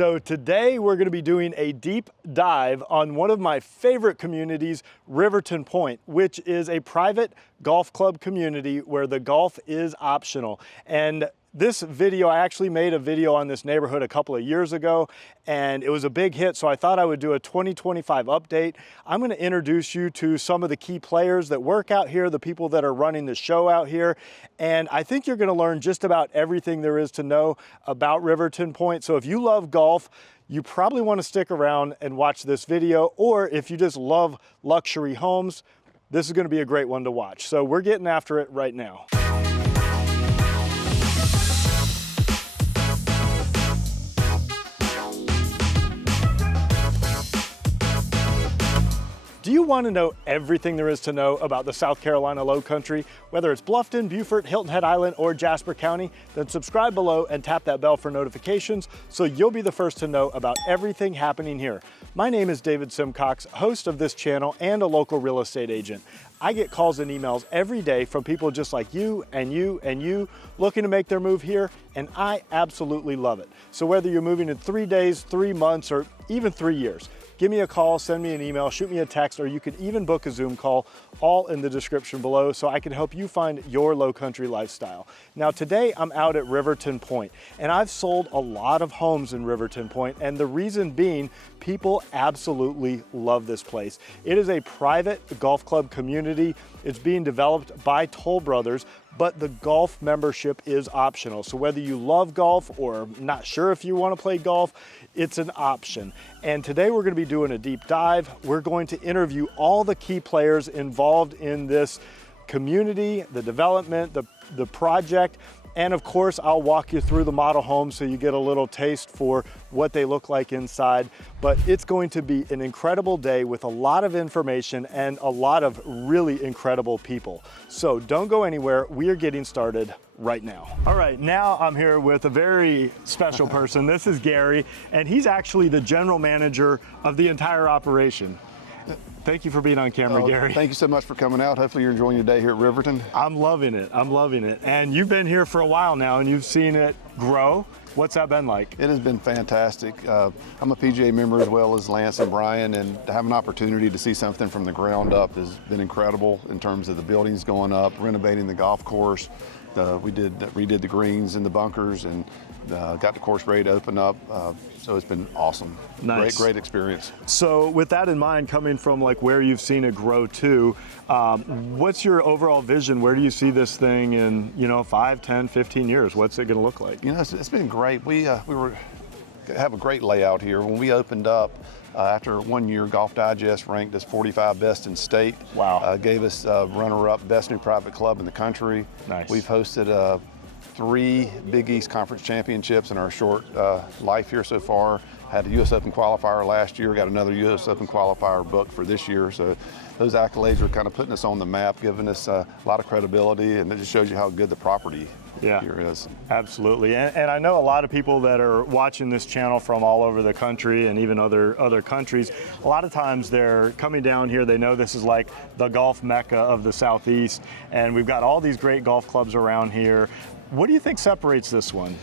So today we're going to be doing a deep dive on one of my favorite communities, Riverton Pointe, which is a private golf club community where the golf is optional. And this video, I actually made a video on this neighborhood a couple of years ago, and it was a big hit, so I thought I would do a 2025 update. I'm going to introduce you to some of the key players that work out here, the people that are running the show out here, and I think you're going to learn just about everything there is to know about Riverton Pointe. So if you love golf, you probably want to stick around and watch this video, or if you just love luxury homes, this is going to be a great one to watch. So we're getting after it right now. Do you want to know everything there is to know about the South Carolina Lowcountry? Whether it's Bluffton, Beaufort, Hilton Head Island, or Jasper County, then subscribe below and tap that bell for notifications so you'll be the first to know about everything happening here. My name is David Simcox, host of this channel and a local real estate agent. I get calls and emails every day from people just like you and you and you looking to make their move here, and I absolutely love it. So whether you're moving in 3 days, 3 months, or even 3 years, give me a call, send me an email, shoot me a text, or you can even book a Zoom call, all in the description below, so I can help you find your Lowcountry lifestyle. Now today I'm out at Riverton Pointe, and I've sold a lot of homes in Riverton Pointe, and the reason being, people absolutely love this place. It is a private golf club community. It's being developed by Toll Brothers, but the golf membership is optional. So whether you love golf or not sure if you want to play golf, it's an option. And today we're going to be doing a deep dive. We're going to interview all the key players involved in this community, the development, the project, and of course, I'll walk you through the model homes so you get a little taste for what they look like inside. But it's going to be an incredible day with a lot of information and a lot of really incredible people. So don't go anywhere. We are getting started right now. All right, now I'm here with a very special person. This is Gary, and he's actually the general manager of the entire operation. Thank you for being on camera, Gary. Thank you so much for coming out. Hopefully you're enjoying your day here at Riverton. I'm loving it. I'm loving it. And you've been here for a while now, and you've seen it grow. What's that been like? It has been fantastic. I'm a PGA member as well as Lance and Brian, and to have an opportunity to see something from the ground up has been incredible in terms of the buildings going up, renovating the golf course. We redid the greens and the bunkers, and got the course ready to open up. So it's been awesome. Nice. Great experience. So with that in mind, coming from like where you've seen it grow to, what's your overall vision? Where do you see this thing in, 5, 10, 15 years? What's it going to look like? It's been great. We have a great layout here. When we opened up, after 1 year, Golf Digest ranked us 45 best in state. Wow. Gave us runner-up best new private club in the country. Nice. We've hosted 3 Big East Conference championships in our short life here so far. Had a U.S. Open qualifier last year, got another U.S. Open qualifier booked for this year. So those accolades are kind of putting us on the map, giving us a lot of credibility, and it just shows you how good the property here is. Absolutely. And I know a lot of people that are watching this channel from all over the country and even other countries. A lot of times they're coming down here, they know this is like the golf mecca of the Southeast, and we've got all these great golf clubs around here. What do you think separates this one?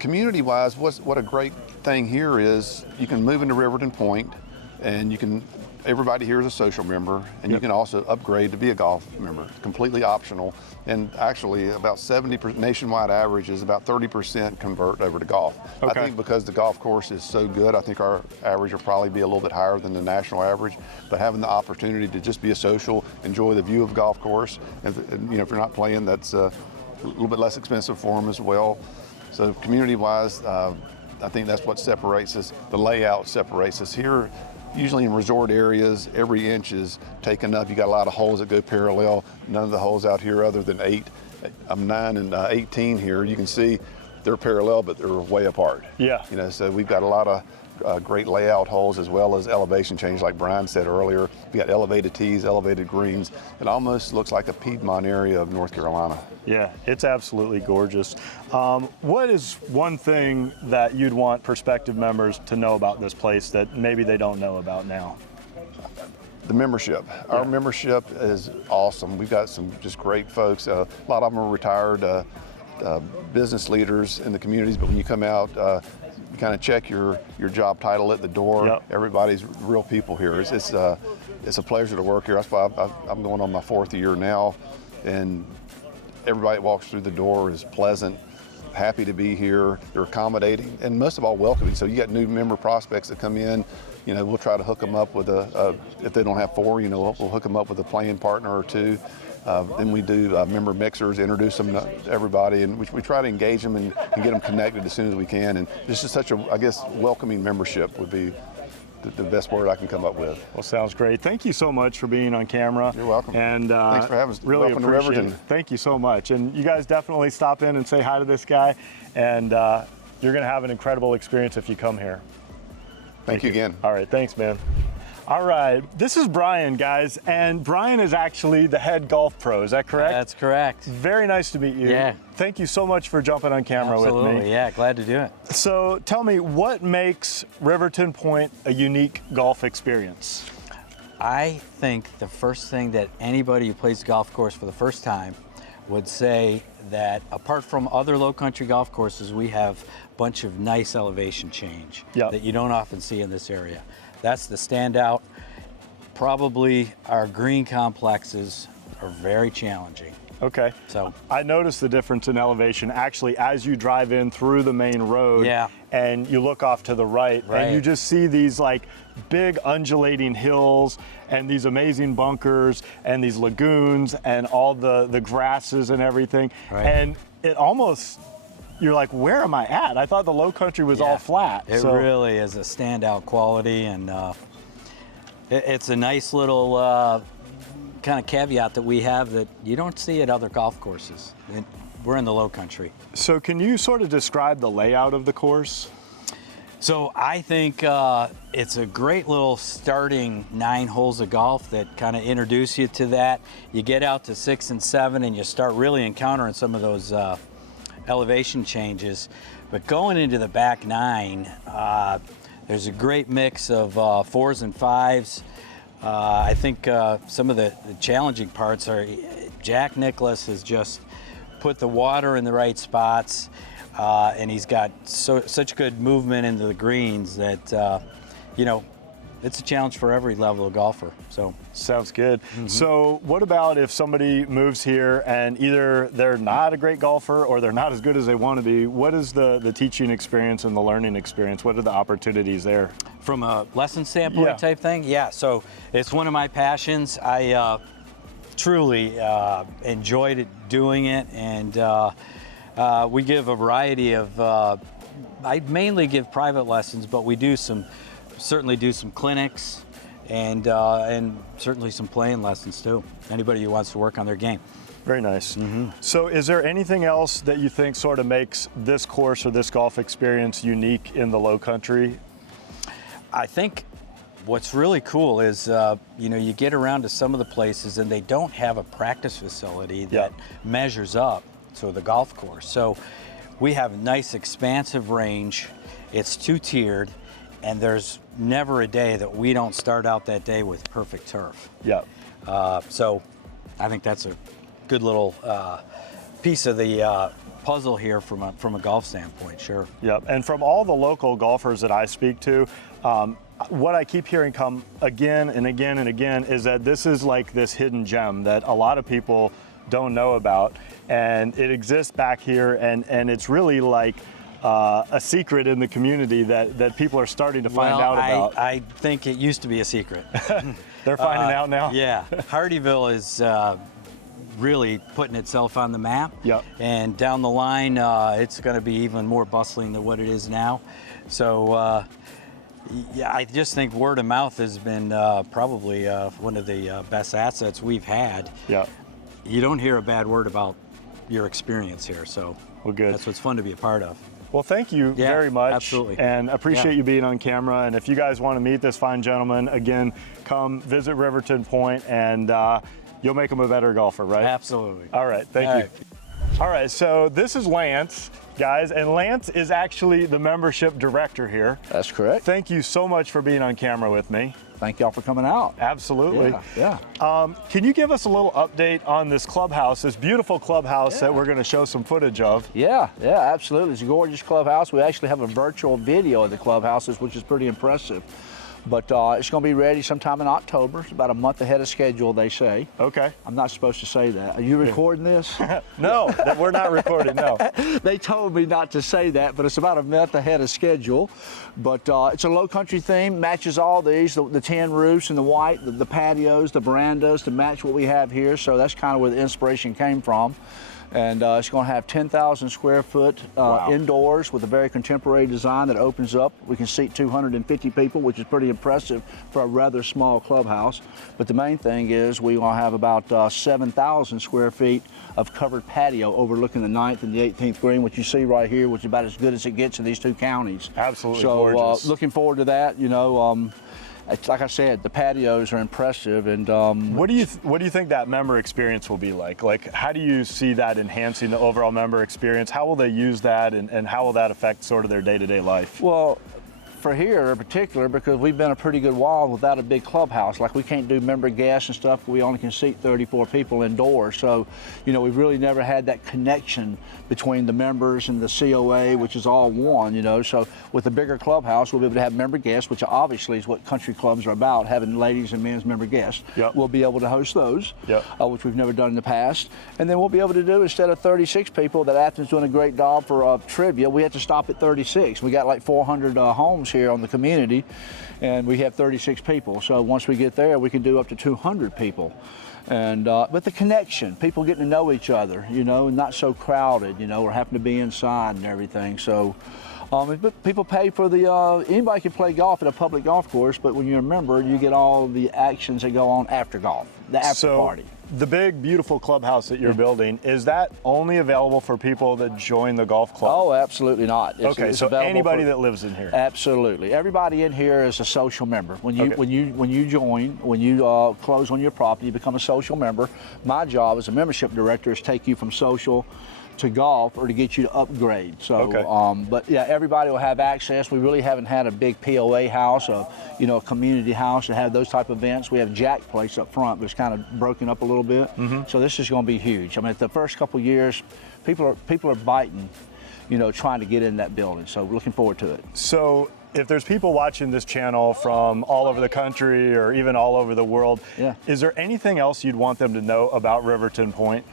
Community-wise, what a great thing here is you can move into Riverton Pointe, and everybody here is a social member, and you can also upgrade to be a golf member, completely optional. And actually, about 70% nationwide average is about 30% convert over to golf. Okay. I think because the golf course is so good, I think our average will probably be a little bit higher than the national average. But having the opportunity to just be a social, enjoy the view of the golf course, and if you're not playing, that's a little bit less expensive for them as well. So community-wise, I think that's what separates us. The layout separates us. Here, usually in resort areas, every inch is taken up. You got a lot of holes that go parallel. None of the holes out here other than 9 and 18 here, you can see they're parallel, but they're way apart. Yeah. So we've got a lot of great layout holes as well as elevation change, like Brian said earlier. We got elevated tees, elevated greens. It almost looks like a Piedmont area of North Carolina. Yeah, it's absolutely gorgeous. What is one thing that you'd want prospective members to know about this place that maybe they don't know about now? The membership. Our membership is awesome. We've got some just great folks. A lot of them are retired business leaders in the communities, but when you come out, you kind of check your job title at the door. Yep. Everybody's real people here. It's a pleasure to work here. That's why I'm going on my 4th year now, and everybody that walks through the door is pleasant, happy to be here. They're accommodating, and most of all, welcoming. So you got new member prospects that come in. You know, we'll try to hook them up with if they don't have 4, you know, we'll hook them up with a playing partner or 2. Then we do member mixers, introduce them to everybody, and we try to engage them and get them connected as soon as we can. And this is such a, I guess, welcoming membership would be the best word I can come up with. Well, sounds great. Thank you so much for being on camera. You're welcome. And thanks for having us. Really welcome appreciate to it. Riverton. Thank you so much. And you guys definitely stop in and say hi to this guy, and you're going to have an incredible experience if you come here. Thank you again. All right, thanks, man. All right, this is Brian, guys, and Brian is actually the head golf pro. Is that correct? That's correct. Very nice to meet you. Yeah. Thank you so much for jumping on camera with me. Absolutely, yeah, glad to do it. So tell me, what makes Riverton Pointe a unique golf experience? I think the first thing that anybody who plays the golf course for the first time would say that apart from other Lowcountry golf courses, we have a bunch of nice elevation change that you don't often see in this area. That's the standout. Probably our green complexes are very challenging. Okay. So I noticed the difference in elevation actually as you drive in through the main road. Yeah. And you look off to the right, and you just see these like big undulating hills and these amazing bunkers and these lagoons and all the grasses and everything. Right. And it almost, you're like, where am I at? I thought the Lowcountry was all flat. It really is a standout quality, and it's a nice little kind of caveat that we have that you don't see at other golf courses. We're in the Lowcountry. So can you sort of describe the layout of the course? So I think it's a great little starting 9 holes of golf that kind of introduce you to that. You get out to 6 and 7 and you start really encountering some of those elevation changes. But going into the back 9, there's a great mix of 4s and 5s. I think some of the challenging parts are Jack Nicklaus has just put the water in the right spots, and he's got such good movement into the greens that, you know, it's a challenge for every level of golfer. So sounds good. So what about if somebody moves here and either they're not a great golfer or they're not as good as they want to be? What is the teaching experience and the learning experience? What are the opportunities there? From a lesson standpoint type thing? Yeah, so it's one of my passions. I truly enjoyed doing it, and we give a variety of, I mainly give private lessons, but we do certainly do some clinics and certainly some playing lessons too. Anybody who wants to work on their game. Very nice. So is there anything else that you think sort of makes this course or this golf experience unique in the Lowcountry? I think what's really cool is, you know, you get around to some of the places and they don't have a practice facility that measures up to the golf course. So we have a nice expansive range. It's 2-tiered, and there's never a day that we don't start out that day with perfect turf. Yeah. So I think that's a good little piece of the puzzle here from a golf standpoint, sure. Yep, and from all the local golfers that I speak to, what I keep hearing come again and again and again is that this is like this hidden gem that a lot of people don't know about, and it exists back here, and it's really like a secret in the community that people are starting to find out about. I think it used to be a secret. They're finding out now? Yeah, Hardyville is really putting itself on the map. Yep. And down the line, it's going to be even more bustling than what it is now. So, yeah, I just think word of mouth has been probably one of the best assets we've had. Yeah. You don't hear a bad word about your experience here, so well, good. That's what's fun to be a part of. Well, thank you very much. Absolutely. And appreciate you being on camera. And if you guys want to meet this fine gentleman, again, come visit Riverton Pointe, and you'll make him a better golfer, right? Absolutely. All right, thank you. All right, so this is Lance. guys. And Lance is actually the membership director here. That's correct. Thank you so much for being on camera with me. Thank y'all for coming out. Absolutely. Yeah. Can you give us a little update on this clubhouse, this beautiful clubhouse that we're going to show some footage of? Yeah, absolutely. It's a gorgeous clubhouse. We actually have a virtual video of the clubhouses, which is pretty impressive. But it's going to be ready sometime in October. It's about a month ahead of schedule, they say. Okay. I'm not supposed to say that. Are you recording this? No, we're not recording, no. They told me not to say that, but it's about a month ahead of schedule. But it's a Lowcountry theme, matches all these, the tin roofs and the white, the patios, the verandas to match what we have here. So that's kind of where the inspiration came from. And it's going to have 10,000 square foot indoors with a very contemporary design that opens up. We can seat 250 people, which is pretty impressive for a rather small clubhouse. But the main thing is we will have about 7,000 square feet of covered patio overlooking the 9th and the 18th green, which you see right here, which is about as good as it gets in these two counties. Absolutely gorgeous. So looking forward to that, you know. Like I said, the patios are impressive, and what do you think that member experience will be like? Like, how do you see that enhancing the overall member experience? How will they use that, and how will that affect sort of their day-to-day life? Well, for here in particular, because we've been a pretty good while without a big clubhouse. Like, we can't do member guests and stuff. We only can seat 34 people indoors. So, you know, we've really never had that connection between the members and the COA, which is all one, you know. So with a bigger clubhouse, we'll be able to have member guests, which obviously is what country clubs are about, having ladies and men's member guests. Yep. We'll be able to host those, yep. Which we've never done in the past. And then we'll be able to do, instead of 36 people that Afton's doing a great job for trivia, we had to stop at 36. We got like 400 homes here on the community, and we have 36 people. So once we get there, we can do up to 200 people. And but the connection, people getting to know each other, you know, and not so crowded, you know, or having to be inside and everything. So but people pay for the, anybody can play golf at a public golf course, but when you're a member, you get all the actions that go on after golf, the after party. The big, beautiful clubhouse that you're building, is that only available for people that join the golf club? Oh, absolutely not. It's so anybody that lives in here? Absolutely. Everybody in here is a social member. When you join, when you close on your property, you become a social member. My job as a membership director is take you from social to golf, or to get you to upgrade. So, but yeah, everybody will have access. We really haven't had a big POA house, a community house to have those type of events. We have Jack Place up front, but it's kind of broken up a little bit. So this is going to be huge. I mean, the first couple of years, people are biting, you know, trying to get in that building. So looking forward to it. So if there's people watching this channel from all over the country or even all over the world, is there anything else you'd want them to know about Riverton Pointe?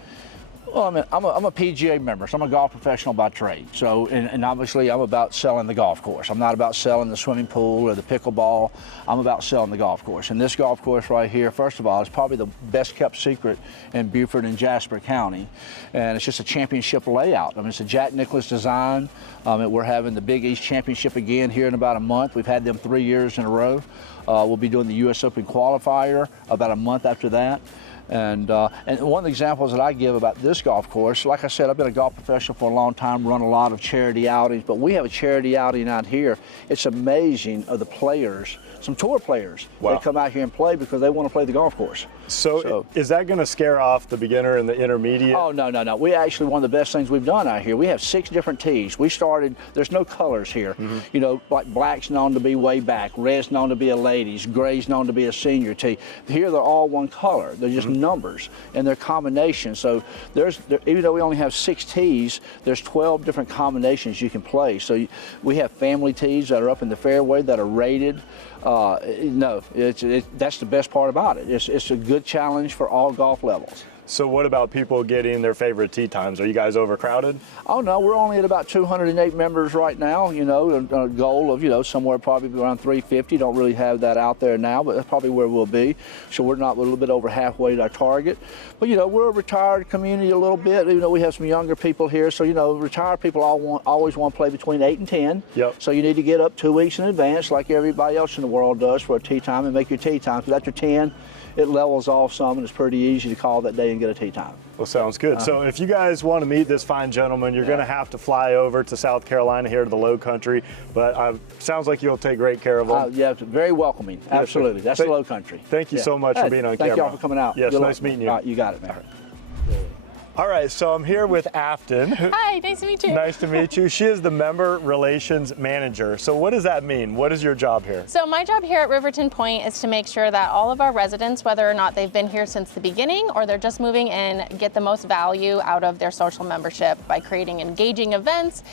Well, I mean, I'm a PGA member, so I'm a golf professional by trade. So, and obviously I'm about selling the golf course. I'm not about selling the swimming pool or the pickleball. I'm about selling the golf course. And this golf course right here, first of all, is probably the best kept secret in Beaufort and Jasper County. And it's just a championship layout. I mean, it's a Jack Nicklaus design. We're having the Big East Championship again here in about a month. We've had them 3 years in a row. We'll be doing the US Open qualifier about a month after that. And one of the examples that I give about this golf course, like I said, I've been a golf professional for a long time, run a lot of charity outings, but we have a charity outing out here. It's amazing of the players, some tour players, they come out here and play because they want to play the golf course. So is that going to scare off the beginner and the intermediate? Oh, no. We actually, one of the best things we've done out here, we have 6 different tees. We started, there's no colors here. You know, like black's known to be way back, red's known to be a ladies, gray's known to be a senior tee. Here they're all one color. They're just numbers and their combinations. So even though we only have 6 tees, there's 12 different combinations you can play. So we have family tees that are up in the fairway that are rated. That's the best part about it. It's a good challenge for all golf levels. So what about people getting their favorite tee times? Are you guys overcrowded? Oh no, we're only at about 208 members right now, you know, a goal of, you know, somewhere probably around 350. Don't really have that out there now, but that's probably where we'll be. So we're a little bit over halfway to our target. But, you know, we're a retired community a little bit. You know, we have some younger people here. So, you know, retired people always want to play between 8 and 10. Yep. So you need to get up 2 weeks in advance like everybody else in the world does for a tee time and make your tee time. So after 10, it levels off some, and it's pretty easy to call that day and get a tee time. Well, sounds good. So if you guys want to meet this fine gentleman, you're going to have to fly over to South Carolina here to the Lowcountry, but sounds like you'll take great care of him. Yeah, very welcoming. Absolutely. That's the Lowcountry. Thank you so much for being on camera. Thank y'all for coming out. Yes, nice meeting you. All right, you got it, man. All right, so I'm here with Afton. Hi, nice to meet you. Nice to meet you. She is the Member Relations Manager. So what does that mean? What is your job here? So my job here at Riverton Pointe is to make sure that all of our residents, whether or not they've been here since the beginning or they're just moving in, get the most value out of their social membership by creating engaging events,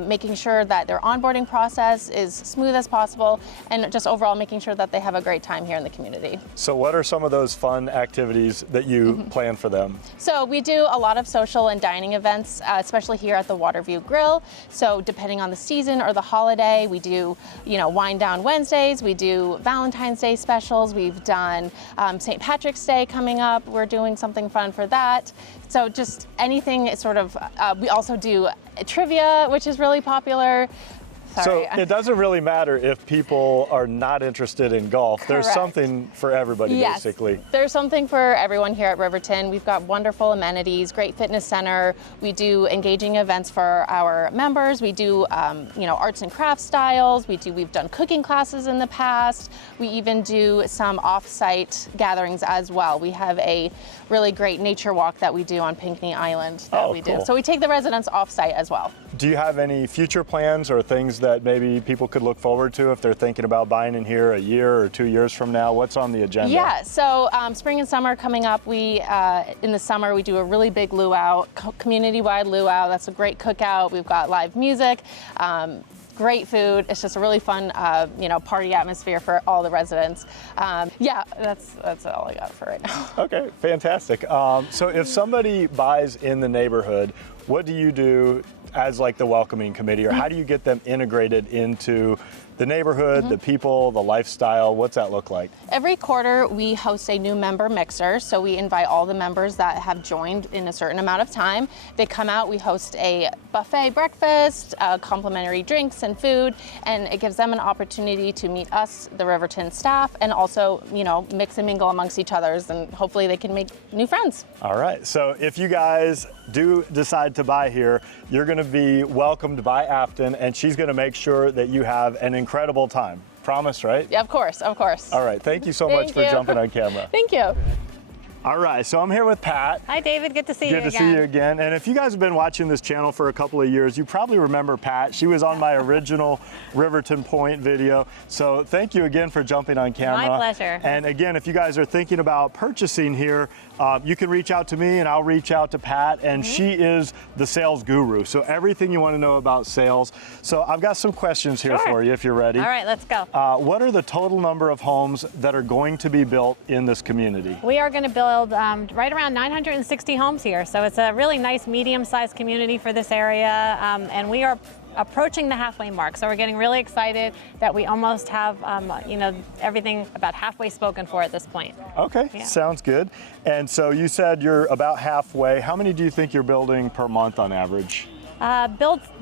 making sure that their onboarding process is smooth as possible, and just overall making sure that they have a great time here in the community. So what are some of those fun activities that you plan for them? So we do a lot of social and dining events, especially here at the Waterview Grill. So depending on the season or the holiday, we do, Wine Down Wednesdays, we do Valentine's Day specials, we've done St. Patrick's Day coming up, we're doing something fun for that. So just anything sort of, we also do trivia, which is really popular. Sorry. So it doesn't really matter if people are not interested in golf. Correct. There's something for everybody, yes, basically. There's something for everyone here at Riverton. We've got wonderful amenities, great fitness center. We do engaging events for our members. We do, arts and crafts styles. We've done cooking classes in the past. We even do some off-site gatherings as well. We have a really great nature walk that we do on Pinckney Island that we do. Cool. So we take the residents off-site as well. Do you have any future plans or things that maybe people could look forward to if they're thinking about buying in here a year or 2 years from now? What's on the agenda? Yeah, so spring and summer coming up, in the summer we do a really big luau, community-wide luau. That's a great cookout. We've got live music, great food. It's just a really fun, party atmosphere for all the residents. That's all I got for right now. Okay, fantastic. So if somebody buys in the neighborhood, what do you do as like the welcoming committee, or how do you get them integrated into the neighborhood, the people, the lifestyle? What's that look like? Every quarter we host a new member mixer, so we invite all the members that have joined in a certain amount of time. They come out, we host a buffet breakfast, complimentary drinks and food, and it gives them an opportunity to meet us, the Riverton staff, and also, mix and mingle amongst each others, and hopefully they can make new friends. All right, so if you guys do decide to buy here, you're gonna be welcomed by Afton, and she's gonna make sure that you have an incredible time. Promise, right? Yeah, of course. All right, thank you so much for jumping on camera. Thank you. All right, so I'm here with Pat. Hi, David. Good to see you again. Good to see you again. And if you guys have been watching this channel for a couple of years, you probably remember Pat. She was on my original Riverton Pointe video. So thank you again for jumping on camera. My pleasure. And again, if you guys are thinking about purchasing here, you can reach out to me and I'll reach out to Pat, and she is the sales guru. So everything you want to know about sales. So I've got some questions here for you if you're ready. All right, let's go. What are the total number of homes that are going to be built in this community? We are going to build right around 960 homes here. So it's a really nice medium-sized community for this area, and we are approaching the halfway mark. So we're getting really excited that we almost have, everything about halfway spoken for at this point. Okay, Yeah. Sounds good. And so you said you're about halfway. How many do you think you're building per month on average?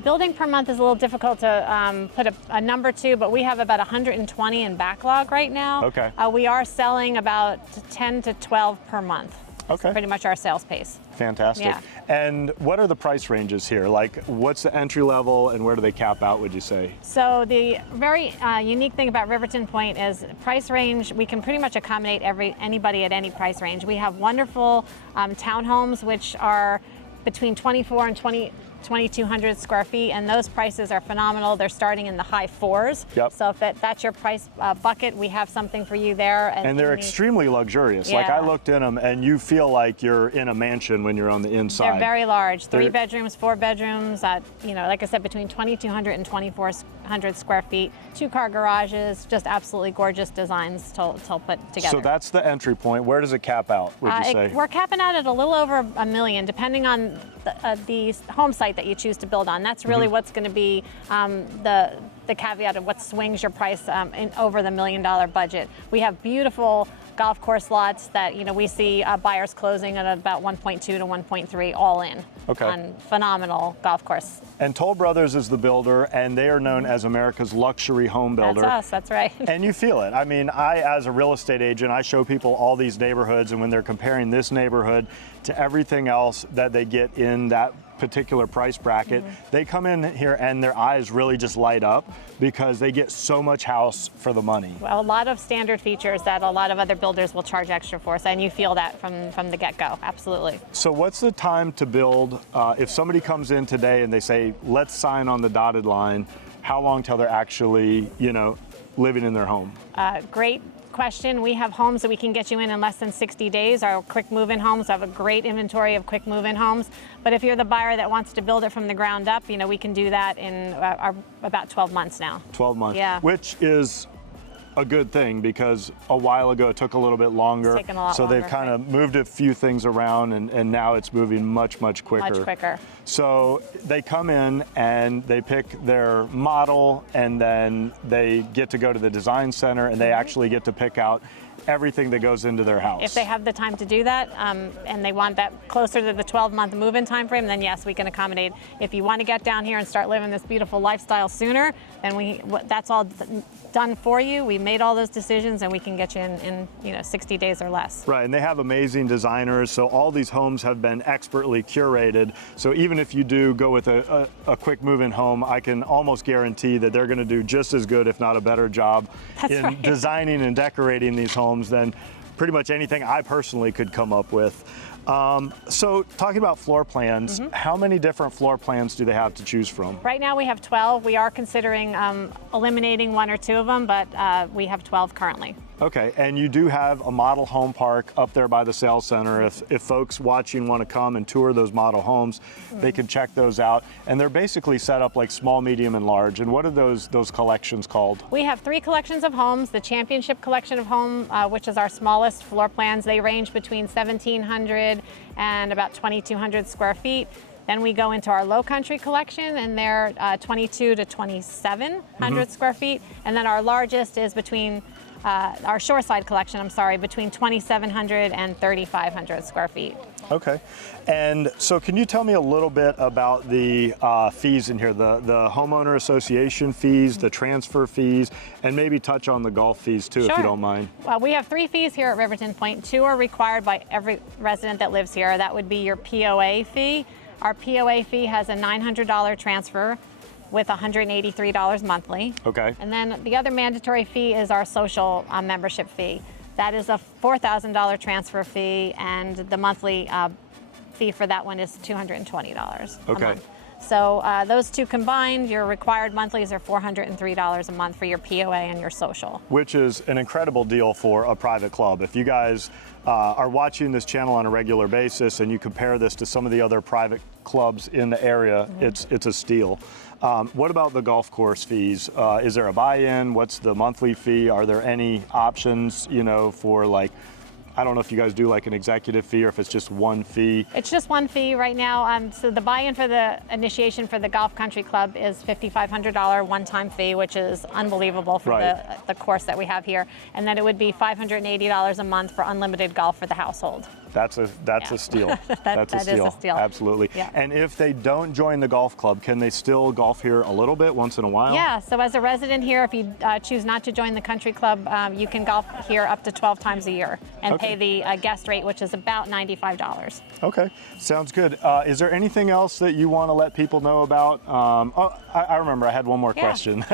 Building per month is a little difficult to put a number to, but we have about 120 in backlog right now. Okay. We are selling about 10 to 12 per month. That's Okay. pretty much our sales pace. Fantastic. Yeah. And what are the price ranges here? Like, what's the entry level and where do they cap out, would you say? So the very unique thing about Riverton Pointe is price range. We can pretty much accommodate anybody at any price range. We have wonderful townhomes, which are between 24 and 2,200 square feet, and those prices are phenomenal. They're starting in the high fours. Yep. So if that's your price bucket, we have something for you there. And they're extremely luxurious. Like, Yeah. I looked in them and you feel like you're in a mansion when you're on the inside. They're very large, 3 They're- bedrooms, 4 bedrooms, like I said, between 2,200 and 2,400 square feet, 2-car garages, just absolutely gorgeous designs to put together. So that's the entry point. Where does it cap out, would you say? We're capping out at a little over $1 million, depending on the home site that you choose to build on. That's really what's going to be the caveat of what swings your price over the $1 million budget. We have beautiful golf course lots that we see buyers closing at about 1.2 to 1.3 all in on phenomenal golf course. And Toll Brothers is the builder, and they are known as America's luxury home builder. That's us, that's right. And you feel it. I mean, as a real estate agent, I show people all these neighborhoods, and when they're comparing this neighborhood to everything else that they get in that particular price bracket, they come in here and their eyes really just light up because they get so much house for the money. Well, a lot of standard features that a lot of other builders will charge extra for, and you feel that from the get-go, absolutely. So what's the time to build? If somebody comes in today and they say, let's sign on the dotted line, how long till they're actually, living in their home? Great question. We have homes that we can get you in less than 60 days. Our quick move-in homes have a great inventory of quick move-in homes. But if you're the buyer that wants to build it from the ground up, we can do that in about 12 months now. 12 months. Yeah. Which is a good thing because a while ago it took a little bit longer. It's taken a lot so longer, they've kind of moved a few things around and now it's moving much quicker. Much quicker. So they come in and they pick their model and then they get to go to the design center and they actually get to pick out everything that goes into their house. If they have the time to do that and they want that closer to the 12-month move-in time frame, then yes, we can accommodate. If you want to get down here and start living this beautiful lifestyle sooner, then that's all done for you. We made all those decisions and we can get you in 60 days or less. Right, and they have amazing designers, so all these homes have been expertly curated. So even if you do go with a quick move-in home, I can almost guarantee that they're going to do just as good, if not a better job in designing and decorating these homes than pretty much anything I personally could come up with. So talking about floor plans, how many different floor plans do they have to choose from? Right now we have 12. We are considering eliminating one or two of them, but we have 12 currently. Okay, and you do have a model home park up there by the sales center. If folks watching want to come and tour those model homes, they can check those out. And they're basically set up like small, medium, and large. And what are those collections called? We have 3 collections of homes. The Championship collection of home, which is our smallest floor plans, they range between 1,700 and about 2,200 square feet. Then we go into our Lowcountry collection, and they're 22 to 2,700 square feet. And then our largest is between our shoreside collection, between 2,700 and 3,500 square feet. Okay, and so can you tell me a little bit about the fees in here, the homeowner association fees, the transfer fees, and maybe touch on the golf fees too, if you don't mind. Well, we have 3 fees here at Riverton Pointe. 2 are required by every resident that lives here. That would be your POA fee. Our POA fee has a $900 transfer with $183 monthly. Okay. And then the other mandatory fee is our social membership fee. That is a $4,000 transfer fee, and the monthly fee for that one is $220 a month. So those 2 combined, your required monthlies are $403 a month for your POA and your social. Which is an incredible deal for a private club. If you guys are watching this channel on a regular basis and you compare this to some of the other private clubs in the area, it's a steal. What about the golf course fees? Is there a buy-in? What's the monthly fee? Are there any options, for like, I don't know if you guys do like an executive fee or if it's just one fee. It's just one fee right now. So the buy-in for the initiation for the Golf Country Club is $5,500 one-time fee, which is unbelievable for the course that we have here. And then it would be $580 a month for unlimited golf for the household. That's a steal. That's a steal. Is a steal. Absolutely. Yeah. And if they don't join the golf club, can they still golf here a little bit once in a while? Yeah, so as a resident here, if you choose not to join the country club, you can golf here up to 12 times a year and pay the guest rate, which is about $95. Okay, sounds good. Is there anything else that you want to let people know about? I remember I had one more question.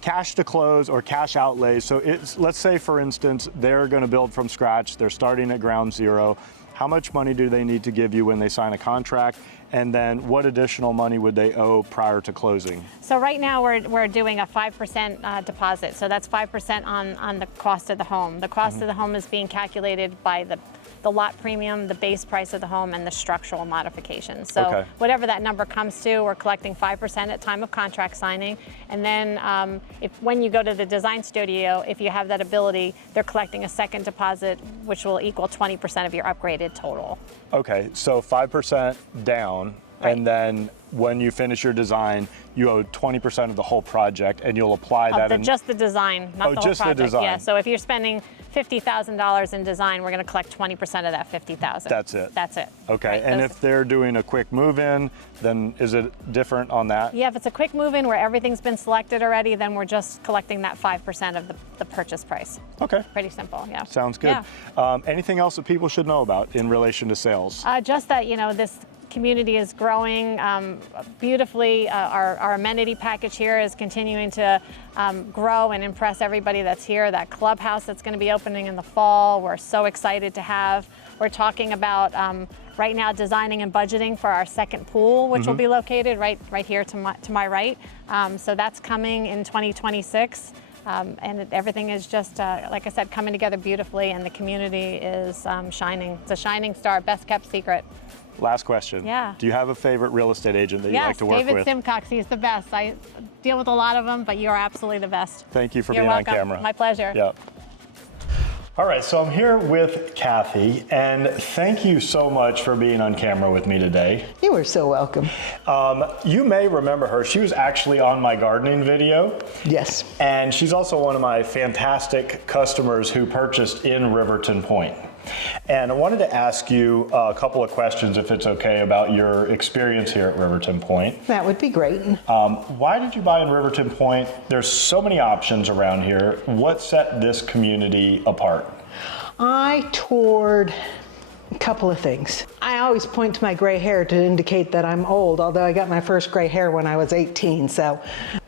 Cash to close or cash outlay. So let's say, for instance, they're going to build from scratch. They're starting at ground zero. How much money do they need to give you when they sign a contract? And then what additional money would they owe prior to closing? So right now we're doing a 5% deposit. So that's 5% on the cost of the home. The cost of the home is being calculated by the lot premium, the base price of the home, and the structural modifications. So whatever that number comes to, we're collecting 5% at time of contract signing. And then when you go to the design studio, if you have that ability, they're collecting a second deposit, which will equal 20% of your upgraded total. Okay, so 5% down, and then when you finish your design, you owe 20% of the whole project, and you'll apply that. Just the design, not the whole just project. The design. Yeah. So if you're spending $50,000 in design, we're going to collect 20% of that $50,000. That's it. That's it. Okay. Right, and if they're doing a quick move-in, then is it different on that? Yeah. If it's a quick move-in where everything's been selected already, then we're just collecting that 5% of the purchase price. Okay. Pretty simple. Yeah. Sounds good. Yeah. Anything else that people should know about in relation to sales? Just that this community is growing beautifully. Our amenity package here is continuing to grow and impress everybody that's here. That clubhouse that's going to be opening in the fall, we're so excited to have. We're talking about right now designing and budgeting for our second pool, which will be located right here to my right. So that's coming in 2026. And everything is just, like I said, coming together beautifully, and the community is shining. It's a shining star, best kept secret. Last question. Yeah. Do you have a favorite real estate agent that you like to work David with? Simcox, he's the best. I deal with a lot of them, but you're absolutely the best. Thank you for You're being welcome. on camera. My pleasure. Yep. All right, so I'm here with Kathy, and thank you so much for being on camera with me today. You are so welcome. You may remember her. She was actually on my gardening video. Yes. And she's also one of my fantastic customers who purchased in Riverton Pointe. And I wanted to ask you a couple of questions, if it's okay, about your experience here at Riverton Pointe. That would be great. Why did you buy in Riverton Pointe? There's so many options around here. What set this community apart? I toured a couple of things. I always point to my gray hair to indicate that I'm old, although I got my first gray hair when I was 18, so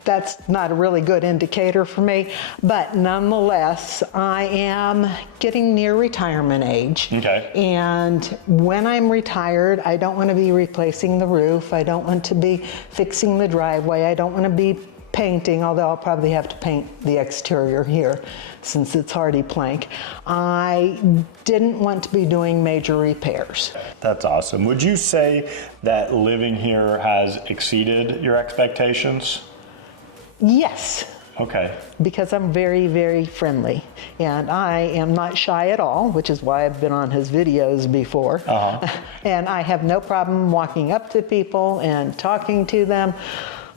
that's not a really good indicator for me. But nonetheless, I am getting near retirement age. Okay. And when I'm retired, I don't want to be replacing the roof. I don't want to be fixing the driveway. I don't want to be painting, although I'll probably have to paint the exterior here since it's hardy plank. I didn't want to be doing major repairs. That's awesome. Would you say that living here has exceeded your expectations? Yes. Okay. Because I'm very, very friendly. And I am not shy at all, which is why I've been on his videos before. And I have no problem walking up to people and talking to them.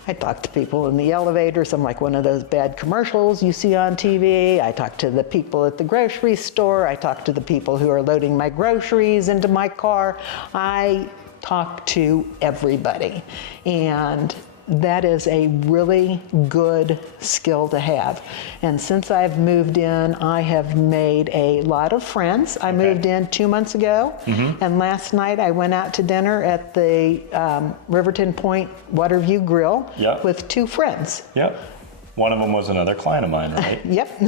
I talk to people in the elevators. I'm like one of those bad commercials you see on TV. I talk to the people at the grocery store. I talk to the people who are loading my groceries into my car. I talk to everybody. And that is a really good skill to have. And since I've moved in, I have made a lot of friends. I moved in 2 months ago, and last night I went out to dinner at the Riverton Pointe Waterview Grill with 2 friends. Yep. One of them was another client of mine, right? Yep.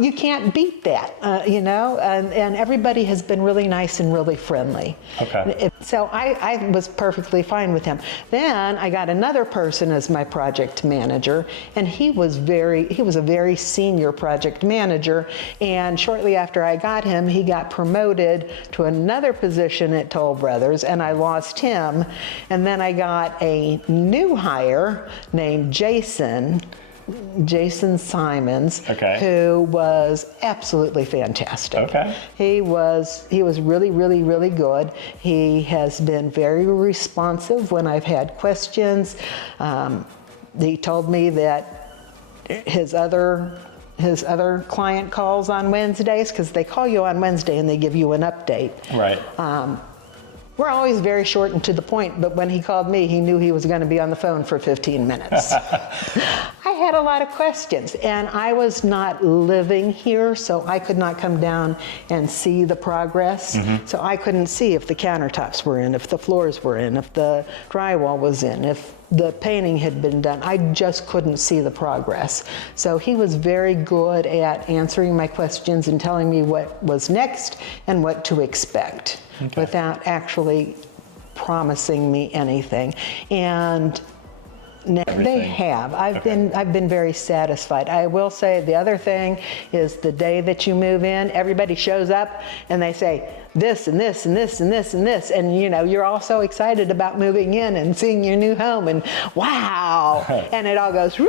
You can't beat that, you know, and everybody has been really nice and really friendly. Okay. So I was perfectly fine with him. Then I got another person as my project manager, and he was a very senior project manager, and shortly after I got him, he got promoted to another position at Toll Brothers, and I lost him. And then I got a new hire named Jason Simons, who was absolutely fantastic. Okay. He was really, really, really good. He has been very responsive when I've had questions. He told me that his other client calls on Wednesdays, because they call you on Wednesday and they give you an update. Right. We're always very short and to the point, but when he called me, he knew he was going to be on the phone for 15 minutes. I had a lot of questions, and I was not living here, so I could not come down and see the progress. So I couldn't see if the countertops were in, if the floors were in, if the drywall was in, if the painting had been done. I just couldn't see the progress. So he was very good at answering my questions and telling me what was next and what to expect without actually promising me anything. And they have. I've been very satisfied. I will say the other thing is the day that you move in, everybody shows up and they say this and this and this and this and this, and you know, you're all so excited about moving in and seeing your new home, and wow, and it all goes whoop.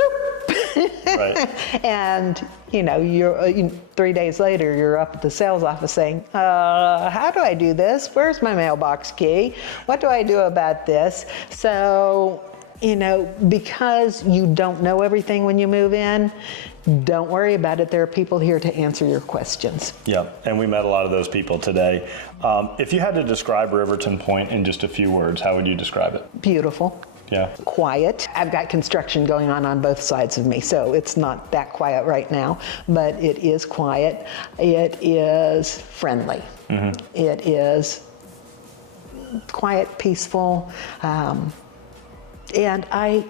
And you know, you're 3 days later, you're up at the sales office saying, how do I do this? Where's my mailbox key? What do I do about this? So, you know, because you don't know everything when you move in, don't worry about it. There are people here to answer your questions. Yeah, and we met a lot of those people today. If you had to describe Riverton Pointe in just a few words, how would you describe it? Beautiful. Yeah. Quiet. I've got construction going on both sides of me, so it's not that quiet right now, but it is quiet. It is friendly. It is quiet, peaceful. And I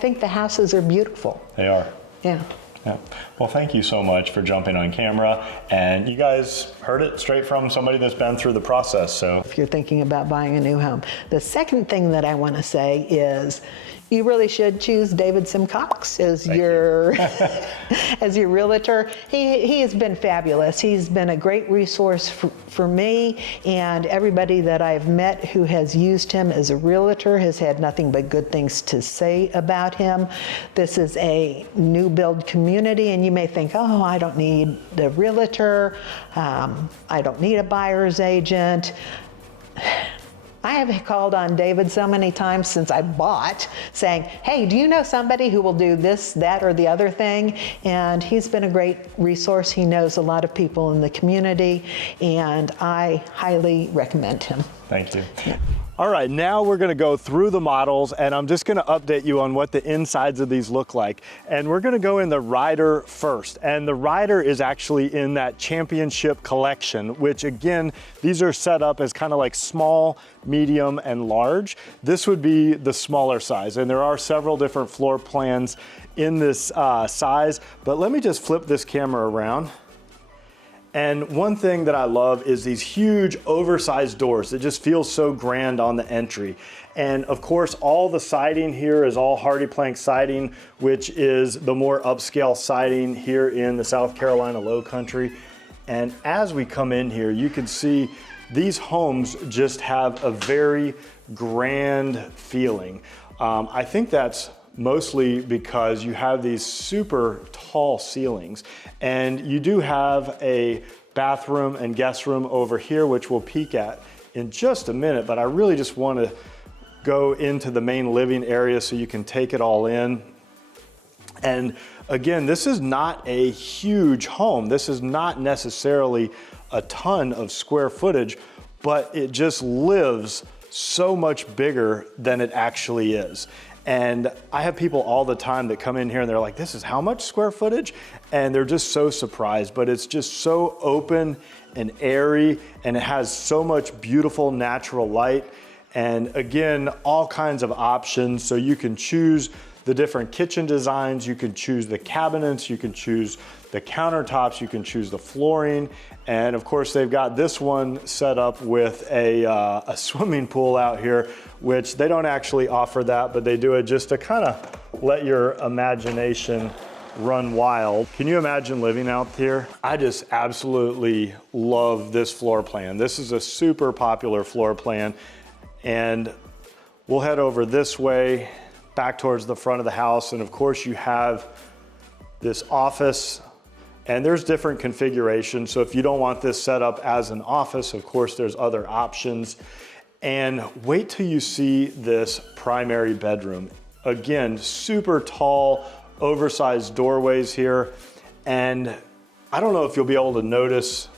think the houses are beautiful. They are. Yeah. Yeah. Well, thank you so much for jumping on camera. And you guys heard it straight from somebody that's been through the process. So if you're thinking about buying a new home. The second thing that I want to say is you really should choose David Simcox as your as your realtor. He has been fabulous. He's been a great resource for me, and everybody that I've met who has used him as a realtor has had nothing but good things to say about him. This is a new build community, and you may think, oh, I don't need a realtor, I don't need a buyer's agent. I have called on David so many times since I bought, saying, hey, do you know somebody who will do this, that, or the other thing? And he's been a great resource. He knows a lot of people in the community, and I highly recommend him. thank you. All right, now we're gonna go through the models, and I'm just gonna update you on what the insides of these look like. And we're gonna go in the Ryder first. And the Ryder is actually in that championship collection, which again, these are set up as kind of like small, medium, and large. This would be the smaller size, and there are several different floor plans in this size, but let me just flip this camera around. And one thing that I love is these huge oversized doors that just feel so grand on the entry. And of course, all the siding here is all hardy plank siding, which is the more upscale siding here in the South Carolina Lowcountry. And as we come in here, you can see these homes just have a very grand feeling. I think that's mostly because you have these super tall ceilings, and you do have a bathroom and guest room over here, which we'll peek at in just a minute, but I really just want to go into the main living area so you can take it all in. And again, this is not a huge home. This is not necessarily a ton of square footage, but it just lives so much bigger than it actually is. And I have people all the time that come in here and they're like, this is how much square footage? And they're just so surprised, but it's just so open and airy, and it has so much beautiful natural light. And again, all kinds of options. So you can choose the different kitchen designs, you can choose the cabinets, you can choose the countertops, you can choose the flooring. And of course, they've got this one set up with a swimming pool out here, which they don't actually offer that, but they do it just to kind of let your imagination run wild. Can you imagine living out here? I just absolutely love this floor plan. This is a super popular floor plan. And we'll head over this way, back towards the front of the house. And of course you have this office, and there's different configurations. So if you don't want this set up as an office, of course there's other options. And wait till you see this primary bedroom. Again, super tall, oversized doorways here. And I don't know if you'll be able to notice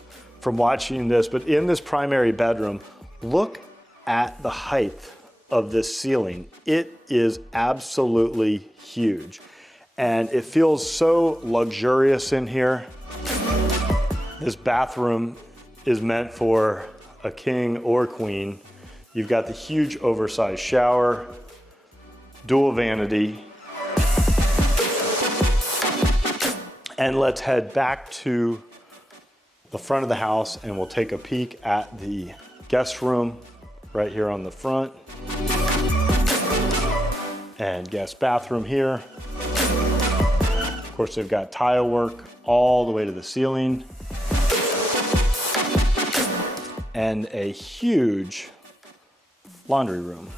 from watching this, but in this primary bedroom, look at the height of this ceiling. It is absolutely huge. And it feels so luxurious in here. This bathroom is meant for a king or queen. You've got the huge oversized shower, dual vanity. And let's head back to the front of the house and we'll take a peek at the guest room right here on the front. And guest bathroom here. Of course, they've got tile work all the way to the ceiling. And a huge laundry room.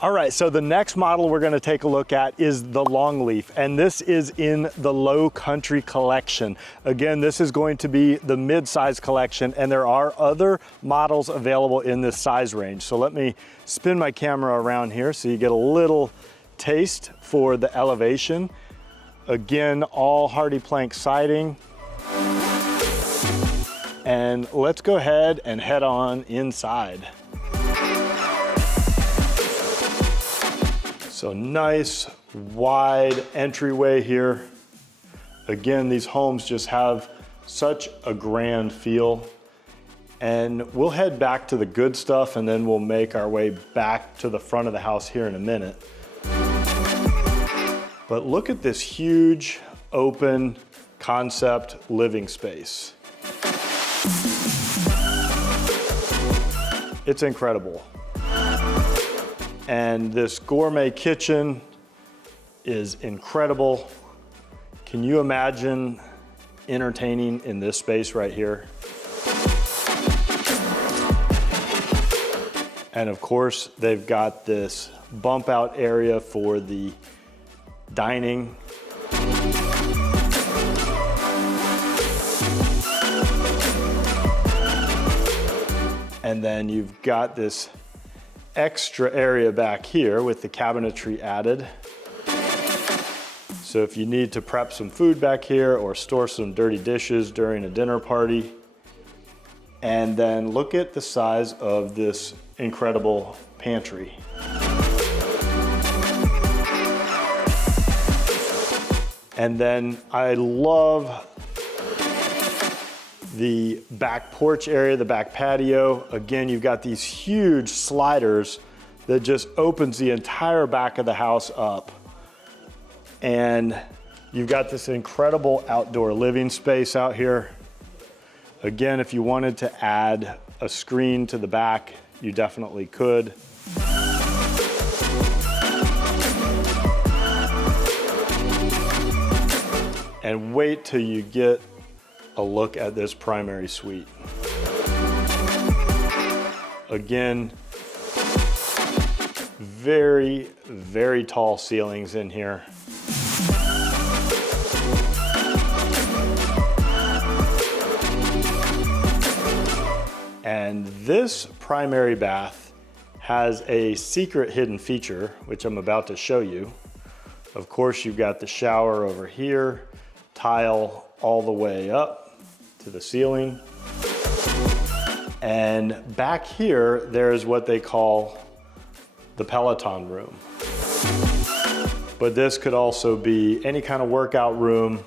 All right, so the next model we're gonna take a look at is the Longleaf, and this is in the Lowcountry collection. Again, this is going to be the mid-size collection, and there are other models available in this size range. So let me spin my camera around here so you get a little taste for the elevation. Again, all hardy plank siding. And let's go ahead and head on inside. So nice, wide entryway here. Again, these homes just have such a grand feel. And we'll head back to the good stuff and then we'll make our way back to the front of the house here in a minute. But look at this huge, open concept living space. It's incredible. And this gourmet kitchen is incredible. Can you imagine entertaining in this space right here? And of course, they've got this bump out area for the dining. And then you've got this extra area back here with the cabinetry added. So if you need to prep some food back here or store some dirty dishes during a dinner party. And then look at the size of this incredible pantry. And then I love the back porch area, the back patio. Again, you've got these huge sliders that just opens the entire back of the house up. And you've got this incredible outdoor living space out here. Again, if you wanted to add a screen to the back, you definitely could. And wait till you get a look at this primary suite. Again, very, very tall ceilings in here. And this primary bath has a secret hidden feature, which I'm about to show you. Of course, you've got the shower over here, tile all the way up to the ceiling. And back here, there's what they call the Peloton room. But this could also be any kind of workout room,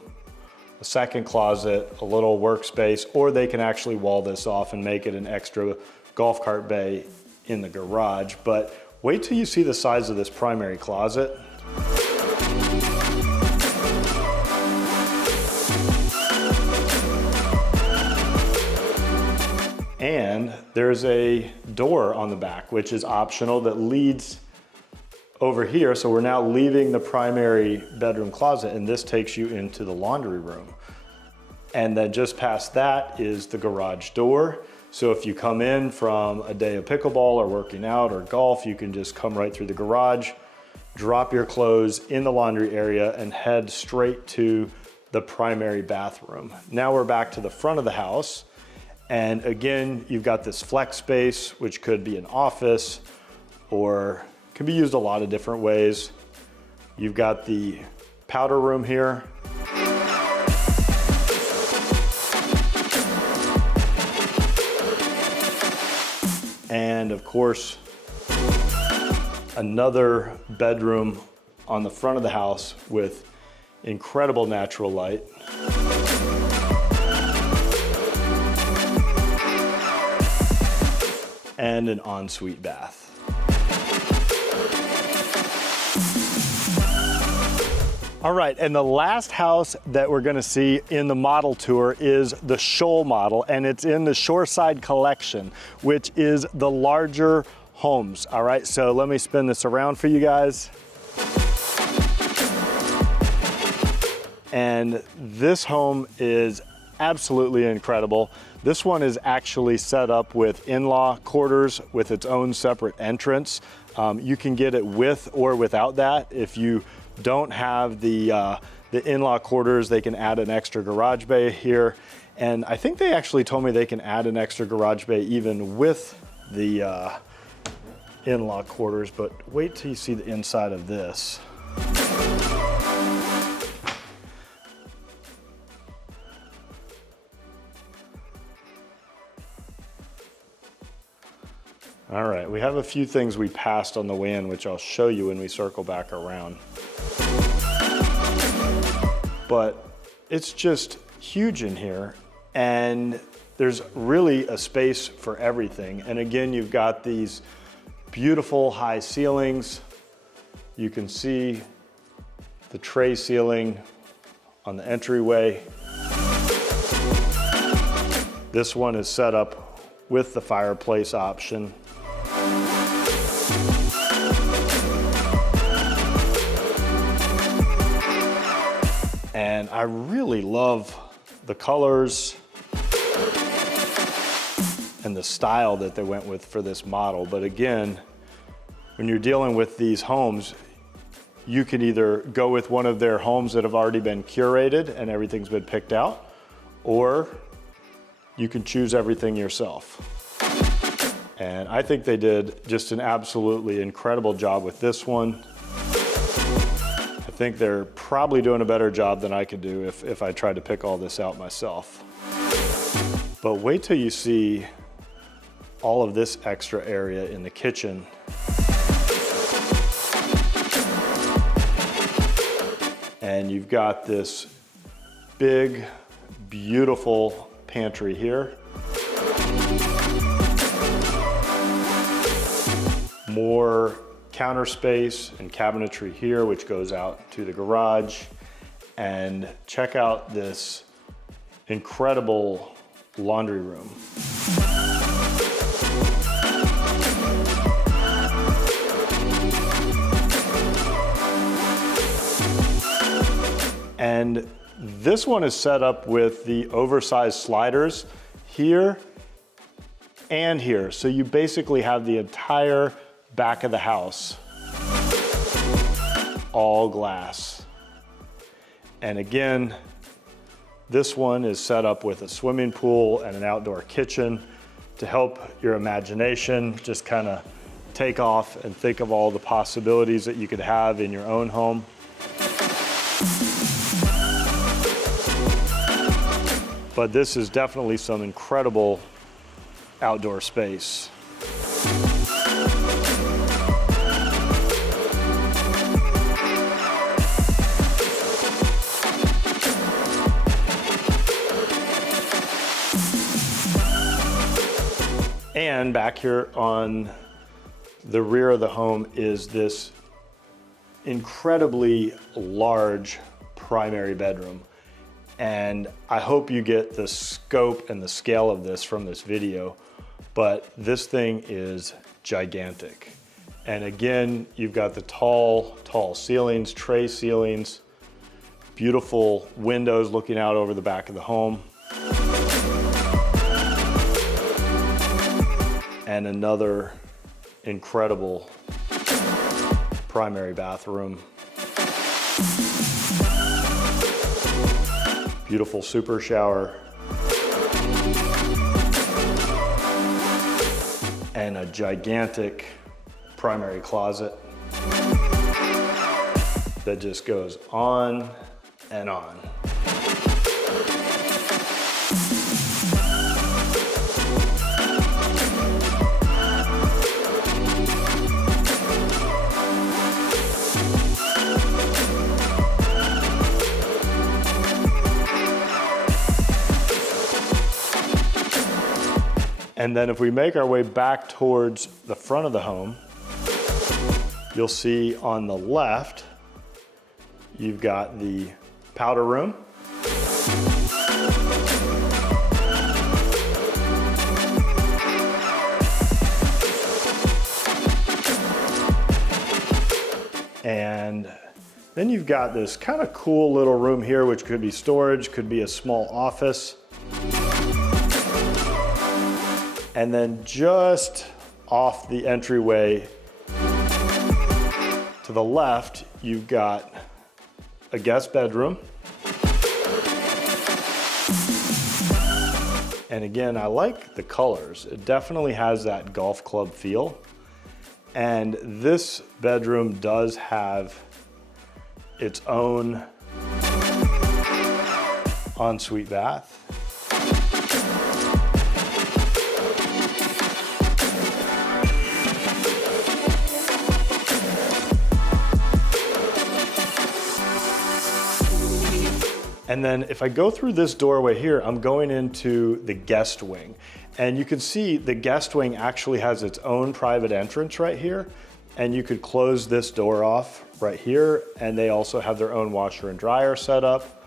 a second closet, a little workspace, or they can actually wall this off and make it an extra golf cart bay in the garage. But wait till you see the size of this primary closet. And there's a door on the back, which is optional, that leads over here. So we're now leaving the primary bedroom closet, and this takes you into the laundry room. And then just past that is the garage door. So if you come in from a day of pickleball or working out or golf, you can just come right through the garage, drop your clothes in the laundry area, and head straight to the primary bathroom. Now we're back to the front of the house. And again, you've got this flex space, which could be an office or can be used a lot of different ways. You've got the powder room here. And of course, another bedroom on the front of the house with incredible natural light. And an ensuite bath. All right, and the last house that we're gonna see in the model tour is the Shoal model, and it's in the Shoreside Collection, which is the larger homes. All right, so let me spin this around for you guys. And this home is absolutely incredible. This one is actually set up with in-law quarters with its own separate entrance. You can get it with or without that. If you don't have the in-law quarters, they can add an extra garage bay here. And I think they actually told me they can add an extra garage bay even with the in-law quarters, but wait till you see the inside of this. All right, we have a few things we passed on the way in, which I'll show you when we circle back around. But it's just huge in here. And there's really a space for everything. And again, you've got these beautiful high ceilings. You can see the tray ceiling on the entryway. This one is set up with the fireplace option. And I really love the colors and the style that they went with for this model. But again, when you're dealing with these homes, you can either go with one of their homes that have already been curated and everything's been picked out, or you can choose everything yourself. And I think they did just an absolutely incredible job with this one. I think they're probably doing a better job than I could do if I tried to pick all this out myself. But wait till you see all of this extra area in the kitchen. And you've got this big, beautiful pantry here. More counter space and cabinetry here, which goes out to the garage. And check out this incredible laundry room. And this one is set up with the oversized sliders here and here. So you basically have the entire back of the house all glass. And again, this one is set up with a swimming pool and an outdoor kitchen to help your imagination just kind of take off and think of all the possibilities that you could have in your own home. But this is definitely some incredible outdoor space. And back here on the rear of the home is this incredibly large primary bedroom. And I hope you get the scope and the scale of this from this video, but this thing is gigantic. And again, you've got the tall ceilings, tray ceilings, beautiful windows looking out over the back of the home. And another incredible primary bathroom. Beautiful super shower. And a gigantic primary closet that just goes on and on. And then if we make our way back towards the front of the home, you'll see on the left, you've got the powder room. And then you've got this kind of cool little room here, which could be storage, could be a small office. And then just off the entryway to the left, you've got a guest bedroom. And again, I like the colors. It definitely has that golf club feel. And this bedroom does have its own ensuite bath. And then if I go through this doorway here, I'm going into the guest wing. And you can see the guest wing actually has its own private entrance right here. And you could close this door off right here. And they also have their own washer and dryer set up.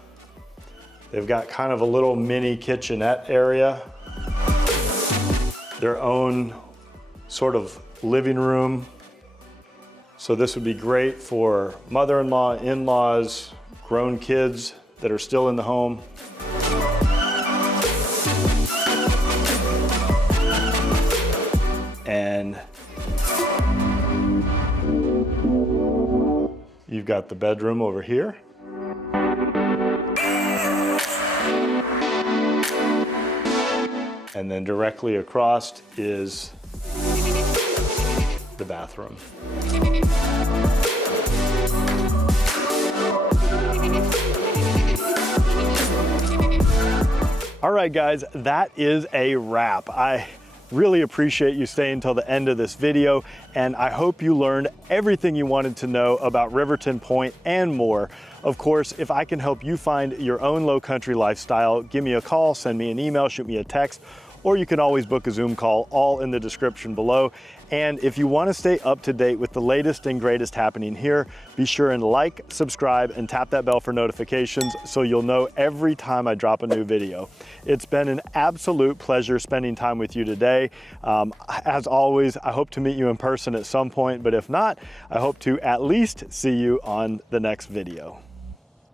They've got kind of a little mini kitchenette area. Their own sort of living room. So this would be great for mother-in-law, in-laws, grown kids that are still in the home. And you've got the bedroom over here. And then directly across is the bathroom. All right, guys, that is a wrap. I really appreciate you staying till the end of this video, and I hope you learned everything you wanted to know about Riverton Pointe and more. Of course, if I can help you find your own low country lifestyle, give me a call, send me an email, shoot me a text, or you can always book a Zoom call, all in the description below. And if you want to stay up to date with the latest and greatest happening here, be sure and like, subscribe, and tap that bell for notifications so you'll know every time I drop a new video. It's been an absolute pleasure spending time with you today. As always, I hope to meet you in person at some point, but if not, I hope to at least see you on the next video.